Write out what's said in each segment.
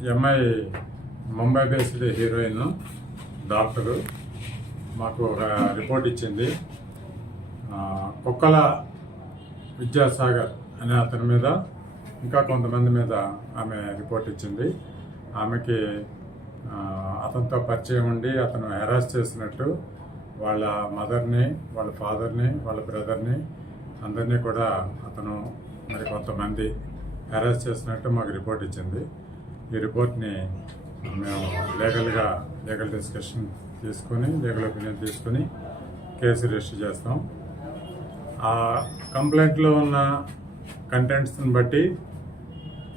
ఈ అమ్మాయి Mumbai based heroine doctor మాకు ఒక రిపోర్ట్ ఇచ్చింది. కుక్కల విద్యాసాగర్ అనే అతని మీద ఇంకా కొంతమంది మీద ఆమె రిపోర్ట్ ఇచ్చింది. ఆమెకి అతనితో పరిచయం ఉండి అతను హెరాస్ చేసినట్టు వాళ్ళ మదర్ని వాళ్ళ ఫాదర్ని వాళ్ళ బ్రదర్ని అందరినీ కూడా అతను మరి కొంతమంది హెరాస్ చేసినట్టు మాకు రిపోర్ట్ ఇచ్చింది. ఈ రిపోర్ట్ని మేము లీగల్గా లీగల్ డిస్కషన్ తీసుకొని లీగల్ ఒపీనియన్ తీసుకొని కేసు రిజిస్టర్ చేస్తాం. ఆ కంప్లైంట్లో ఉన్న కంటెంట్స్ని బట్టి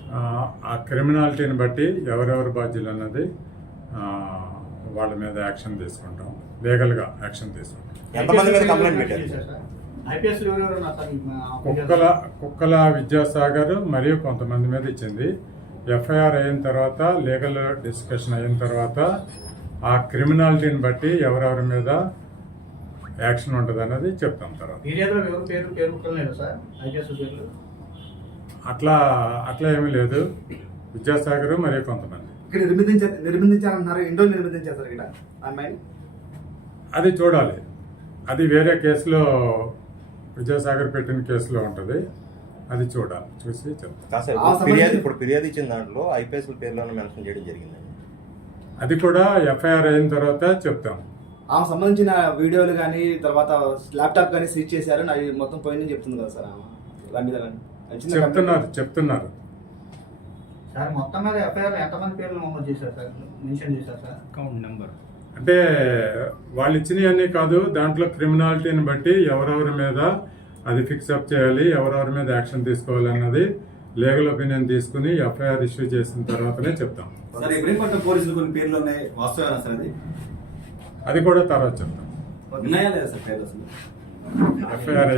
ఆ, ఆ క్రిమినాలిటీని బట్టి ఎవరెవరు బాధ్యులు అన్నది ఆ, వాళ్ళ మీద యాక్షన్ తీసుకుంటాం. లీగల్గా యాక్షన్ తీసుకుంటాం. కుక్కల కుక్కల విద్యాసాగర్ మరియు కొంతమంది మీద ఇచ్చింది. ఎఫ్ఐఆర్ అయిన తర్వాత లీగల్ డిస్కషన్ అయిన తర్వాత ఆ క్రిమినాలిటీని బట్టి ఎవరెవరి మీద యాక్షన్ ఉంటుంది అన్నది చెప్తాం తర్వాత. అట్లా అట్లా ఏమీ లేదు. విద్యాసాగర్ మరియు కొంతమంది. ఇక్కడ నిర్బంధించ నిర్బంధించారంటున్నారు ఎన్ని రోజులు నిర్బంధించారు సార్ ఇక్కడ అమ్మాయిని? అది చూడాలి. అది వేరే కేసులో విద్యాసాగర్ పెట్టిన కేసులో ఉంటుంది. అది చూడాలి చూసి చెప్తాం కాదు సార్, ఆ ఇప్పుడు సంబంధించి- ఫిర్యాదు ఇప్పుడు ఫిర్యాదు ఇచ్చిన దాంట్లో ఐపీఎస్ పేర్లను మెన్షన్ చేయడం జరిగిందండి. అది కూడా ఎఫ్ఐఆర్ అయిన తర్వాత చెప్తాం. ఆమె సంబంధించిన వీడియోలు కానీ తర్వాత ల్యాప్టాప్ కానీ సీజ్ చేశారు అవి మొత్తం పోయిందని చెప్తుంది కదా సార్ ఆమె. దాని మీద కానీ. వచ్చిందా చెప్తున్నారు చెప్తున్నారు. సార్ మొత్తం మీద ఎఫ్ఐఆర్ ఎంతమంది పేర్లు నమోదు చేశారు సార్? మెన్షన్ చేశారు సార్? అకౌంట్ నెంబర్ అంటే వాళ్ళు ఇచ్చినవన్నీ కాదు దాంట్లో క్రిమినాలిటీని బట్టి ఎవరెవరి మీద అది ఫిక్స్ అప్ చేయాలి ఎవరెవరి మీద యాక్షన్ తీసుకోవాలి అన్నది లీగల్ ఒపీనియన్ తీసుకుని ఎఫ్ఐఆర్ ఇష్యూ చేసిన తర్వాతనే చెప్తాం. అది? కూడా తర్వాత చెప్తాం. ఉన్నాయా లేదా సార్ పేర్లు అసలు? ఎఫ్ఐఆర్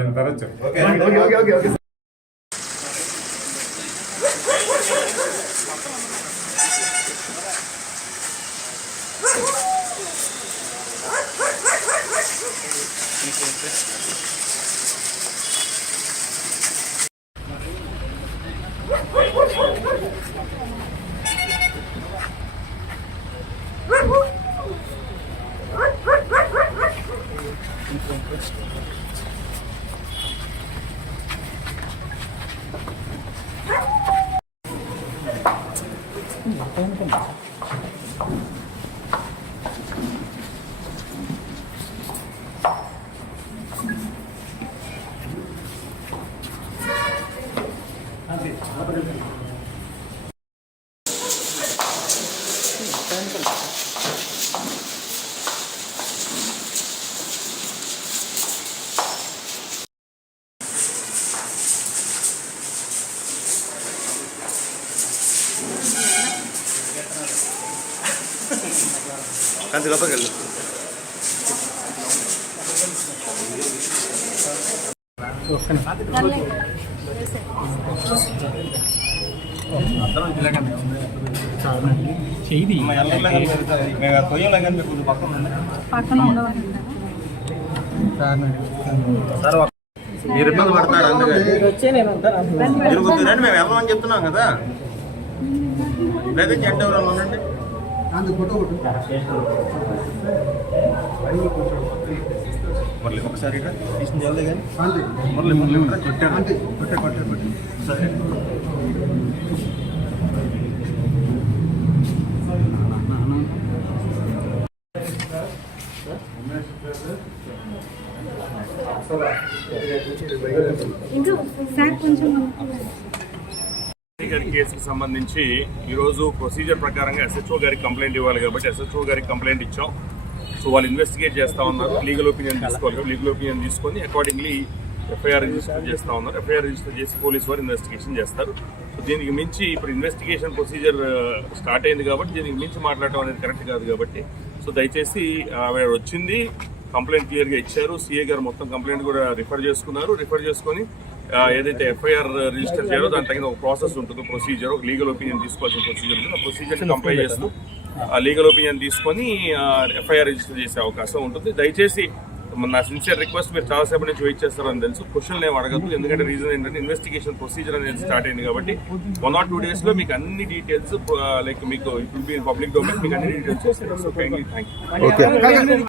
좋은 건 많아. 일단 좀 కంచి లోపలికి వెళ్ళు. మీరు ఇబ్బంది పడతారు అందుకే మీరు కొద్దిగా రండి మేము వెళ్ళమని చెప్తున్నాం కదా. లేదా జంట ఎవరైనా ఉండండి. మళ్ళీ ఒకసారి ఇట్రా. తీసింది వెళ్ళదే కానీ మళ్ళీ మళ్ళీ ఇట్రా. కొట్టాడు. సరే ఇంకా సార్ కొంచెం గారి కేసుకు సంబంధించి ఈరోజు ప్రొసీజర్ ప్రకారంగా ఎస్హెచ్ఓ గారికి కంప్లైంట్ ఇవ్వాలి కాబట్టి ఎస్హెచ్ఓ గారికి కంప్లైంట్ ఇచ్చాం. సో వాళ్ళు ఇన్వెస్టిగేట్ చేస్తా ఉన్నారు. లీగల్ ఒపీనియన్ తీసుకోవాలి లీగల్ ఒపీనియన్ తీసుకొని అకార్డింగ్లీ ఎఫ్ఐఆర్ రిజిస్టర్ చేస్తా ఉన్నారు. ఎఫ్ఐఆర్ రిజిస్టర్ చేసి పోలీస్ వారు ఇన్వెస్టిగేషన్ చేస్తారు. సో దీనికి మించి ఇప్పుడు ఇన్వెస్టిగేషన్ ప్రొసీజర్ స్టార్ట్ అయింది కాబట్టి దీనికి మించి మాట్లాడటం అనేది కరెక్ట్ కాదు కాబట్టి. సో దయచేసి ఆవిడ వచ్చింది కంప్లైంట్ క్లియర్గా ఇచ్చారు. సీఏ గారు మొత్తం కంప్లైంట్ కూడా రిఫర్ చేసుకున్నారు. రిఫర్ చేసుకొని ఏదైతే ఎఫ్ఐఆర్ రిజిస్టర్ చేయాలో దాని తగిన ఒక ప్రాసెస్ ఉంటుంది ప్రొసీజర్ ఒక లీగల్ ఒపీనియన్ తీసుకోవాల్సిన ప్రొసీజర్ ఉంటుంది. ఆ ప్రొసీజర్ కంప్లై చేస్తూ ఆ లీగల్ ఒపీనియన్ తీసుకొని ఎఫ్ఐఆర్ రిజిస్టర్ చేసే అవకాశం ఉంటుంది. దయచేసి నా సిన్సియర్ రిక్వెస్ట్ మీరు చాలాసేపు నుంచి వెయిట్ చేస్తారని తెలుసు. క్వశ్చన్లు ఏం అడగద్దు. ఎందుకంటే రీజన్ ఏంటంటే ఇన్వెస్టిగేషన్ ప్రొసీజర్ అనేది స్టార్ట్ అయింది కాబట్టి వన్ ఆర్ టూ డేస్లో మీకు అన్ని డీటెయిల్స్ లైక్ మీకు it will be public domain మీకు అన్ని డీటెయిల్స్ థ్యాంక్ యూ ఓకే